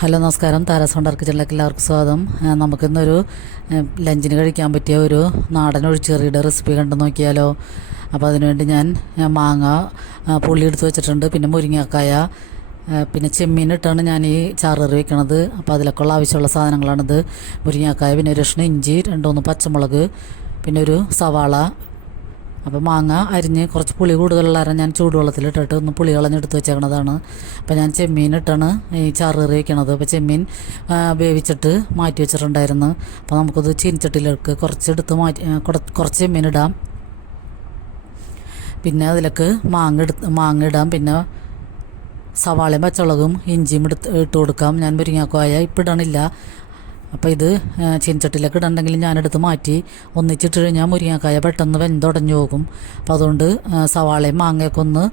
Hello നമസ്കാരം. താരാസൗണ്ട് കിച്ചണിലേക്ക് എല്ലാവർക്കും സ്വാഗതം. നമുക്കിന്നൊരു ലഞ്ചിന് കഴിക്കാൻ പറ്റിയ ഒരു നാടൻ ഒഴിച്ചുകറിയുടെ റെസിപ്പി കണ്ടു നോക്കിയാലോ. അപ്പോൾ അതിനുവേണ്ടി ഞാൻ മാങ്ങ പുളി എടുത്ത് വെച്ചിട്ടുണ്ട്, പിന്നെ മുരിങ്ങക്കായ, പിന്നെ ചെമ്മീനിട്ടാണ് ഞാൻ ഈ ചാറുകറി വെക്കണത്. അപ്പോൾ അതിലൊക്കെ ഉള്ള ആവശ്യമുള്ള സാധനങ്ങളാണിത്. മുരിങ്ങക്കായ, പിന്നെ ഒരു കഷ്ണം ഇഞ്ചി, 2-3 പച്ചമുളക്, പിന്നെ ഒരു സവാള. അപ്പോൾ മാങ്ങ അരിഞ്ഞ് കുറച്ച് പുളി കൂടുതലുള്ള കാരണം ഞാൻ ചൂടുവെള്ളത്തിലിട്ടിട്ട് ഒന്ന് പുളി കളഞ്ഞെടുത്ത് വെച്ചേക്കണതാണ്. അപ്പോൾ ഞാൻ ചെമ്മീനിട്ടാണ് ഈ ചാറുകറി വയ്ക്കണത്. അപ്പോൾ ചെമ്മീൻ വേവിച്ചിട്ട് മാറ്റി വെച്ചിട്ടുണ്ടായിരുന്നു. അപ്പോൾ നമുക്കത് ചീനിച്ചട്ടിയിലേക്ക് കുറച്ചെടുത്ത് കുറച്ച് ചെമ്മീൻ ഇടാം. പിന്നെ അതിലേക്ക് മാങ്ങ ഇടാം. പിന്നെ സവാളയും പച്ചമുളകും ഇഞ്ചിയും ഇട്ട് കൊടുക്കാം. ഞാൻ മുരിങ്ങക്കായ ഇപ്പം ഇടണില്ല. അപ്പോൾ ഇത് ചീനച്ചട്ടിയിലേക്ക് ഇടണ്ടെങ്കിൽ ഞാനെടുത്ത് മാറ്റി ഒന്നിച്ചിട്ട് കഴിഞ്ഞാൽ മുരിങ്ങക്കായ പെട്ടെന്ന് വെന്തുടഞ്ഞു പോകും. അപ്പോൾ അതുകൊണ്ട് സവാളയും മാങ്ങയൊക്കെ ഒന്ന്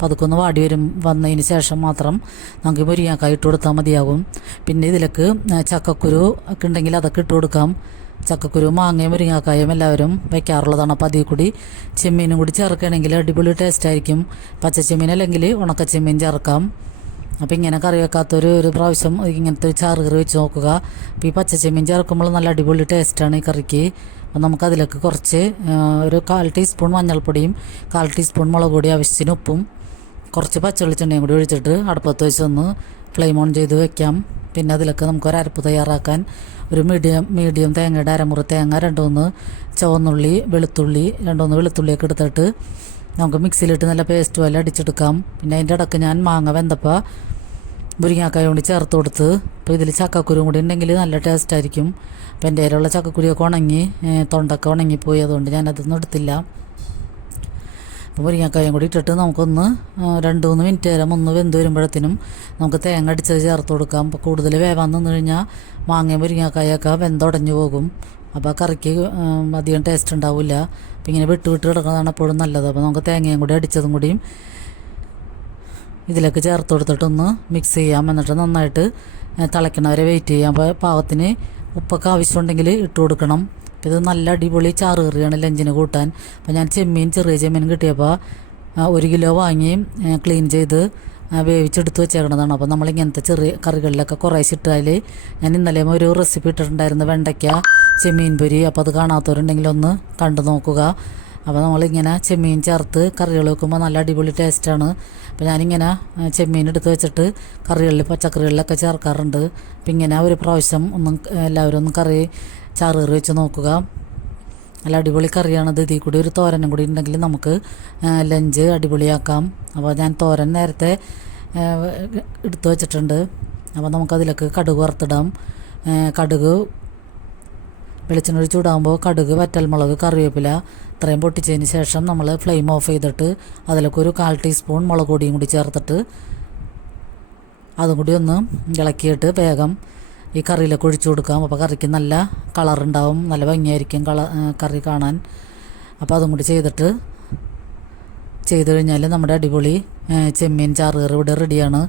പതുക്കെ ഒന്ന് വാടി വന്നതിന് ശേഷം മാത്രം നമുക്ക് മുരിങ്ങക്കായ ഇട്ട് കൊടുത്താൽ മതിയാകും. പിന്നെ ഇതിലേക്ക് ചക്കക്കുരു ഒക്കെ ഉണ്ടെങ്കിൽ അതൊക്കെ ഇട്ട് കൊടുക്കാം. ചക്കക്കുരു, മാങ്ങയും മുരിങ്ങക്കായും എല്ലാവരും വയ്ക്കാറുള്ളതാണ്. അപ്പോൾ അതിൽ കൂടി ചെമ്മീനും കൂടി ചേർക്കുകയാണെങ്കിൽ അടിപൊളി ടേസ്റ്റ് ആയിരിക്കും. പച്ചച്ചെമ്മീൻ അല്ലെങ്കിൽ ഉണക്കച്ചെമ്മീൻ ചേർക്കാം. അപ്പോൾ ഇങ്ങനെ കറി വെക്കാത്തൊരു പ്രാവശ്യം ഇങ്ങനത്തെ ഒരു ചാറുകറി വെച്ച് നോക്കുക. അപ്പോൾ ഈ പച്ചച്ചെമ്മീൻ ചേർക്കുമ്പോൾ നല്ല അടിപൊളി ടേസ്റ്റാണ് ഈ കറിക്ക്. അപ്പോൾ നമുക്കതിലേക്ക് കുറച്ച് ഒരു 1/4 ടീസ്പൂൺ മഞ്ഞൾപ്പൊടിയും 1/4 ടീസ്പൂൺ മുളക് പൊടി, ആവശ്യത്തിന് ഉപ്പും, കുറച്ച് പച്ചവെളിച്ചെണ്ണയും കൂടി ഒഴിച്ചിട്ട് അടുപ്പത്ത് വെച്ച് ഒന്ന് ഫ്ലെയിം ഓൺ ചെയ്ത് വെക്കാം. പിന്നെ അതിലേക്ക് നമുക്കൊരു അരപ്പ് തയ്യാറാക്കാൻ ഒരു മീഡിയം തേങ്ങയുടെ അരമുറി തേങ്ങ, 2-3 ചുവന്നുള്ളി, വെളുത്തുള്ളി, 2-3 വെളുത്തുള്ളിയൊക്കെ എടുത്തിട്ട് നമുക്ക് മിക്സിയിലിട്ട് നല്ല പേസ്റ്റ് പോലെ അടിച്ചെടുക്കാം. പിന്നെ അതിൻ്റെ ഇടയ്ക്ക് ഞാൻ മാങ്ങ വെന്തപ്പോൾ മുരിങ്ങക്കായ കൊണ്ട് ചേർത്ത് കൊടുത്ത്. അപ്പോൾ ഇതിൽ ചക്കക്കുരും കൂടി ഉണ്ടെങ്കിൽ നല്ല ടേസ്റ്റ് ആയിരിക്കും. അപ്പോൾ എൻ്റെ കയ്യിലുള്ള ചക്കക്കുരിയൊക്കെ ഉണങ്ങി, തൊണ്ടൊക്കെ ഉണങ്ങിപ്പോയി, അതുകൊണ്ട് ഞാനതൊന്നും എടുത്തില്ല. അപ്പോൾ മുരിങ്ങക്കായും കൂടി ഇട്ടിട്ട് നമുക്കൊന്ന് 2-3 മിനിറ്റ് നേരം ഒന്ന് വെന്ത് വരുമ്പോഴത്തേനും നമുക്ക് തേങ്ങ അടിച്ചത് ചേർത്ത് കൊടുക്കാം. അപ്പോൾ കൂടുതൽ വേവാൻ നിന്ന് കഴിഞ്ഞാൽ മാങ്ങയും മുരിങ്ങക്കായൊക്കെ വെന്തുടഞ്ഞു പോകും. അപ്പോൾ കറിക്ക് അധികം ടേസ്റ്റ് ഉണ്ടാവില്ല. അപ്പോൾ ഇങ്ങനെ വിട്ട് കിടക്കുന്നതാണ് എപ്പോഴും നല്ലത്. അപ്പോൾ നമുക്ക് തേങ്ങയും കൂടി അടിച്ചതും കൂടിയും ഇതിലേക്ക് ചേർത്ത് കൊടുത്തിട്ടൊന്ന് മിക്സ് ചെയ്യാം. എന്നിട്ട് നന്നായിട്ട് തിളയ്ക്കണവരെ വെയിറ്റ് ചെയ്യാം. അപ്പോൾ പാകത്തിന് ഉപ്പൊക്കെ ആവശ്യമുണ്ടെങ്കിൽ ഇട്ട് കൊടുക്കണം. ഇത് നല്ല അടിപൊളി ചാറുകറിയാണ് ലഞ്ചിന് കൂട്ടാൻ. അപ്പോൾ ഞാൻ ചെറിയ ചെമ്മീൻ കിട്ടിയപ്പോൾ 1 കിലോ വാങ്ങി ക്ലീൻ ചെയ്ത് വേവിച്ചെടുത്ത് വെച്ചേക്കണതാണ്. അപ്പോൾ നമ്മളിങ്ങനത്തെ ചെറിയ കറികളിലൊക്കെ കുറേശ്ശെ ഇട്ടാൽ, ഞാൻ ഇന്നലെ ഒരു റെസിപ്പി ഇട്ടിട്ടുണ്ടായിരുന്നു, വെണ്ടയ്ക്ക ചെമ്മീൻ പൊരി. അപ്പോൾ അത് കാണാത്തവരുണ്ടെങ്കിൽ ഒന്ന് കണ്ടു നോക്കുക. അപ്പോൾ നമ്മളിങ്ങനെ ചെമ്മീൻ ചേർത്ത് കറികൾ വെക്കുമ്പോൾ നല്ല അടിപൊളി ടേസ്റ്റാണ്. അപ്പോൾ ഞാനിങ്ങനെ ചെമ്മീൻ എടുത്ത് വെച്ചിട്ട് പച്ചക്കറികളിലൊക്കെ ചേർക്കാറുണ്ട്. അപ്പോൾ ഇങ്ങനെ ഒരു പ്രാവശ്യം എല്ലാവരും ഒന്ന് ചാറുകറി വെച്ച് നോക്കുക. നല്ല അടിപൊളി കറിയാണത്. ഇതിൽ കൂടി ഒരു തോരനും കൂടി ഉണ്ടെങ്കിൽ നമുക്ക് ലഞ്ച് അടിപൊളിയാക്കാം. അപ്പോൾ ഞാൻ തോരൻ നേരത്തെ എടുത്തു വെച്ചിട്ടുണ്ട്. അപ്പോൾ നമുക്കതിലേക്ക് കടുക് വറുത്തിടാം. കടുക് വെളിച്ചെണ്ണ ചൂടാകുമ്പോൾ കടുക്, വറ്റൽമുളക്, കറിവേപ്പില ഇത്രയും പൊട്ടിച്ചതിന് ശേഷം നമ്മൾ ഫ്ലെയിം ഓഫ് ചെയ്തിട്ട് അതിലേക്ക് ഒരു 1/4 ടീസ്പൂൺ മുളക് പൊടിയും കൂടി ചേർത്തിട്ട് അതും കൂടി ഒന്ന് ഇളക്കിയിട്ട് വേഗം ഈ കറിയിലേക്ക് ഒഴിച്ചു കൊടുക്കാം. അപ്പോൾ കറിക്ക് നല്ല കളറുണ്ടാവും, നല്ല ഭംഗിയായിരിക്കും കറി കാണാൻ. അപ്പോൾ അതും കൂടി ചെയ്ത് കഴിഞ്ഞാൽ നമ്മുടെ അടിപൊളി ചെമ്മീൻ ചാറുകറി ഇവിടെ റെഡിയാണ്.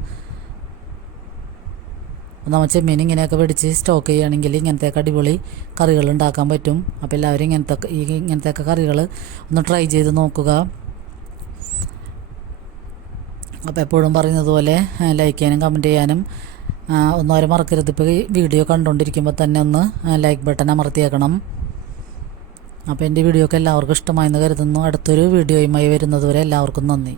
നമ്മൾ ചെമ്മീൻ ഇങ്ങനെയൊക്കെ പിടിച്ച് സ്റ്റോക്ക് ചെയ്യുകയാണെങ്കിൽ ഇങ്ങനത്തെയൊക്കെ അടിപൊളി കറികൾ ഉണ്ടാക്കാൻ പറ്റും. അപ്പോൾ എല്ലാവരും ഇങ്ങനത്തെയൊക്കെ കറികൾ ഒന്ന് ട്രൈ ചെയ്ത് നോക്കുക. അപ്പോൾ എപ്പോഴും പറയുന്നത് പോലെ ലൈക്ക് ചെയ്യാനും കമൻറ്റ് ചെയ്യാനും ഒന്നും ആരും മറക്കരുത്. ഇപ്പോൾ ഈ വീഡിയോ കണ്ടുകൊണ്ടിരിക്കുമ്പോൾ തന്നെ ഒന്ന് ലൈക്ക് ബട്ടൺ അമർത്തിയേക്കണം. അപ്പോൾ എൻ്റെ വീഡിയോ ഒക്കെ എല്ലാവർക്കും ഇഷ്ടമായെന്ന് കരുതുന്നു. അടുത്തൊരു വീഡിയോയുമായി വരുന്നതുവരെ എല്ലാവർക്കും നന്ദി.